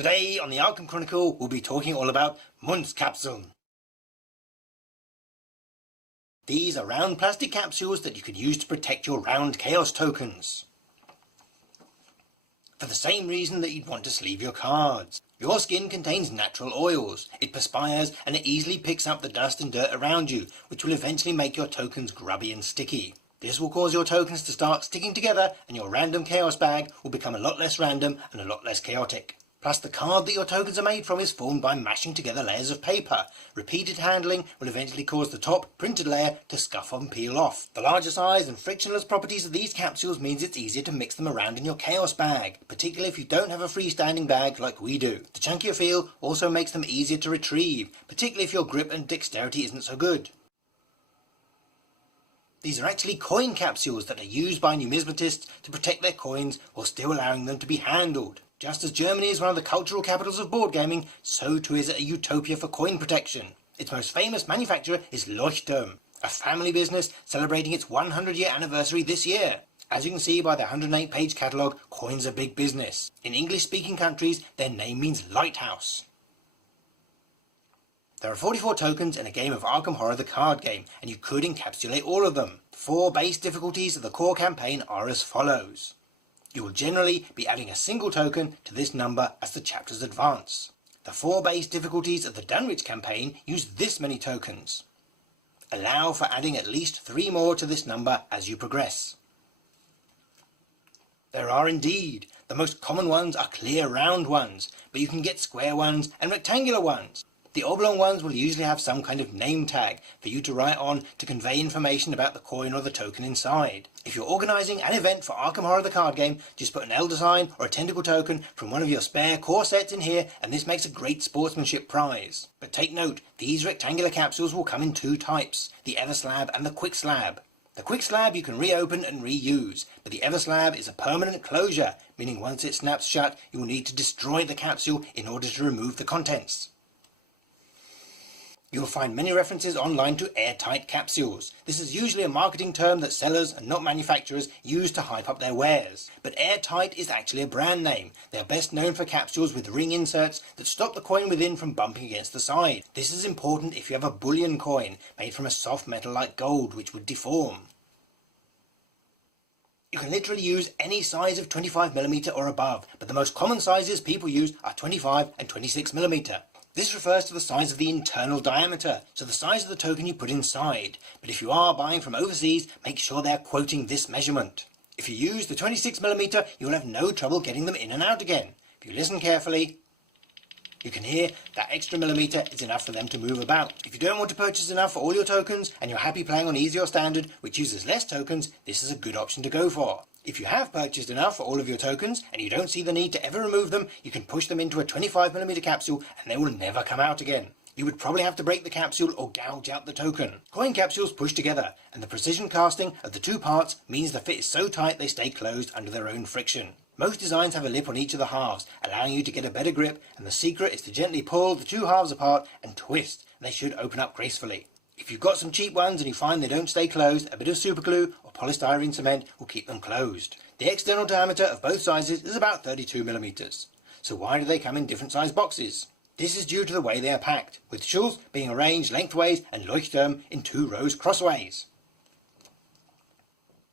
Today on the Arkham Chronicle we'll be talking all about Capsule. These are round plastic capsules that you can use to protect your round chaos tokens. For the same reason that you'd want to sleeve your cards. Your skin contains natural oils. It perspires and it easily picks up the dust and dirt around you, which will eventually make your tokens grubby and sticky. This will cause your tokens to start sticking together and your random chaos bag will become a lot less random and a lot less chaotic. Plus the card that your tokens are made from is formed by mashing together layers of paper. Repeated handling will eventually cause the top printed layer to scuff and peel off. The larger size and frictionless properties of these capsules means it's easier to mix them around in your chaos bag, particularly if you don't have a freestanding bag like we do. The chunkier feel also makes them easier to retrieve, particularly if your grip and dexterity isn't so good. These are actually coin capsules that are used by numismatists to protect their coins while still allowing them to be handled. Just as Germany is one of the cultural capitals of board gaming, so too is it a utopia for coin protection. Its most famous manufacturer is Leuchtturm, a family business celebrating its 100-year anniversary this year. As you can see by their 108-page catalogue, coins are big business. In English-speaking countries, their name means lighthouse. There are 44 tokens in a game of Arkham Horror the card game, and you could encapsulate all of them. The 4 base difficulties of the core campaign are as follows. You will generally be adding a single token to this number as the chapters advance. The 4 base difficulties of the Dunwich campaign use this many tokens. Allow for adding at least 3 more to this number as you progress. There are indeed. The most common ones are clear round ones, but you can get square ones and rectangular ones. The oblong ones will usually have some kind of name tag for you to write on to convey information about the coin or the token inside. If you're organising an event for Arkham Horror the card game, just put an elder sign or a tentacle token from one of your spare core sets in here and this makes a great sportsmanship prize. But take note, these rectangular capsules will come in 2 types, the Ever Slab and the Quick Slab. The Quick Slab you can reopen and reuse, but the Ever Slab is a permanent closure, meaning once it snaps shut you will need to destroy the capsule in order to remove the contents. You will find many references online to airtight capsules. This is usually a marketing term that sellers and not manufacturers use to hype up their wares. But airtight is actually a brand name. They are best known for capsules with ring inserts that stop the coin within from bumping against the side. This is important if you have a bullion coin made from a soft metal like gold which would deform. You can literally use any size of 25mm or above, but the most common sizes people use are 25 and 26mm. This refers to the size of the internal diameter, so the size of the token you put inside, but if you are buying from overseas, make sure they are quoting this measurement. If you use the 26mm, you will have no trouble getting them in and out again. If you listen carefully, you can hear that extra millimeter is enough for them to move about. If you don't want to purchase enough for all your tokens, and you're happy playing on easy or standard, which uses less tokens, this is a good option to go for. If you have purchased enough for all of your tokens, and you don't see the need to ever remove them, you can push them into a 25mm capsule and they will never come out again. You would probably have to break the capsule or gouge out the token. Coin capsules push together, and the precision casting of the 2 parts means the fit is so tight they stay closed under their own friction. Most designs have a lip on each of the halves, allowing you to get a better grip, and the secret is to gently pull the 2 halves apart and twist, and they should open up gracefully. If you've got some cheap ones and you find they don't stay closed, a bit of super glue or polystyrene cement will keep them closed. The external diameter of both sizes is about 32mm. So why do they come in different size boxes? This is due to the way they are packed, with Schulz being arranged lengthways and Leuchtturm in 2 rows crossways.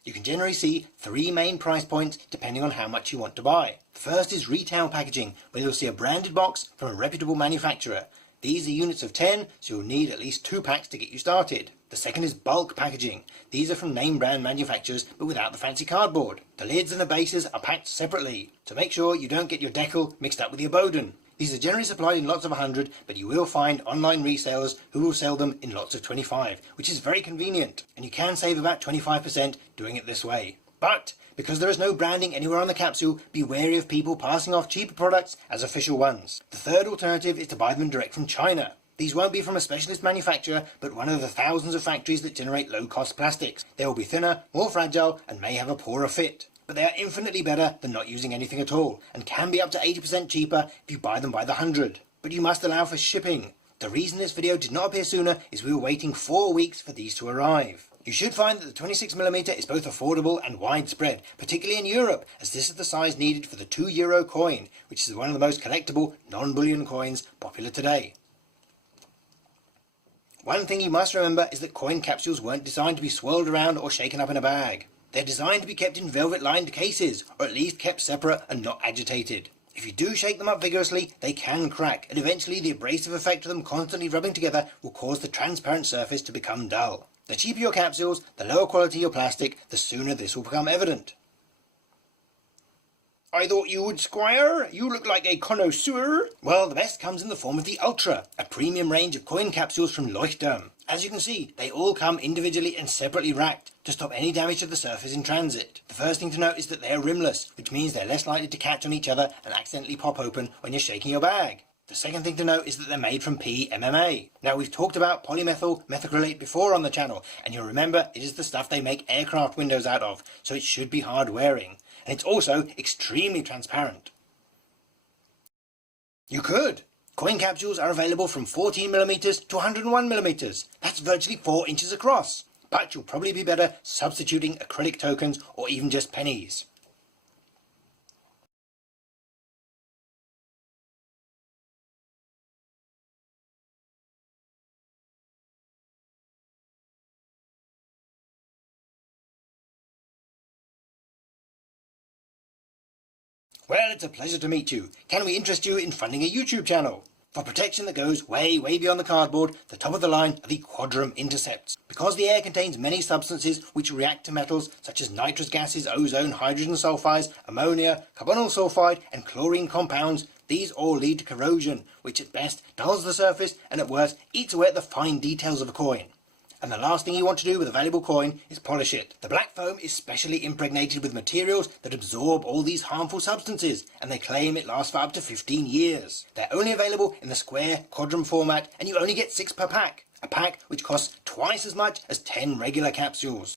You can generally see 3 main price points depending on how much you want to buy. The first is retail packaging, where you'll see a branded box from a reputable manufacturer. These are units of 10, so you'll need at least 2 packs to get you started. The second is bulk packaging. These are from name brand manufacturers but without the fancy cardboard. The lids and the bases are packed separately, so make sure you don't get your decal mixed up with your Bowden. These are generally supplied in lots of 100, but you will find online resellers who will sell them in lots of 25, which is very convenient, and you can save about 25% doing it this way. But because there is no branding anywhere on the capsule, be wary of people passing off cheaper products as official ones. The third alternative is to buy them direct from China. These won't be from a specialist manufacturer, but one of the thousands of factories that generate low-cost plastics. They will be thinner, more fragile, and may have a poorer fit. But they are infinitely better than not using anything at all, and can be up to 80% cheaper if you buy them by the 100. But you must allow for shipping. The reason this video did not appear sooner is we were waiting 4 weeks for these to arrive. You should find that the 26mm is both affordable and widespread, particularly in Europe, as this is the size needed for the €2 coin, which is one of the most collectible non-bullion coins popular today. One thing you must remember is that coin capsules weren't designed to be swirled around or shaken up in a bag. They're designed to be kept in velvet-lined cases, or at least kept separate and not agitated. If you do shake them up vigorously, they can crack, and eventually the abrasive effect of them constantly rubbing together will cause the transparent surface to become dull. The cheaper your capsules, the lower quality your plastic, the sooner this will become evident. I thought you would, Squire. You look like a connoisseur. Well, the best comes in the form of the Ultra, a premium range of coin capsules from Leuchtturm. As you can see, they all come individually and separately racked to stop any damage to the surface in transit. The first thing to note is that they are rimless, which means they're less likely to catch on each other and accidentally pop open when you're shaking your bag. The second thing to note is that they're made from PMMA. Now, we've talked about polymethyl methacrylate before on the channel, and you'll remember it is the stuff they make aircraft windows out of, so it should be hard wearing. And it's also extremely transparent. You could. Coin capsules are available from 14mm to 101mm. That's virtually 4 inches across. But you'll probably be better substituting acrylic tokens or even just pennies. Well, it's a pleasure to meet you. Can we interest you in funding a YouTube channel? For protection that goes way, way beyond the cardboard, the top of the line are the Quadrum Intercepts. Because the air contains many substances which react to metals such as nitrous gases, ozone, hydrogen sulfides, ammonia, carbonyl sulfide and chlorine compounds, these all lead to corrosion, which at best dulls the surface and at worst eats away at the fine details of a coin. And the last thing you want to do with a valuable coin is polish it. The black foam is specially impregnated with materials that absorb all these harmful substances, and they claim it lasts for up to 15 years. They're only available in the square Quadrum format, and you only get 6 per pack. A pack which costs twice as much as 10 regular capsules.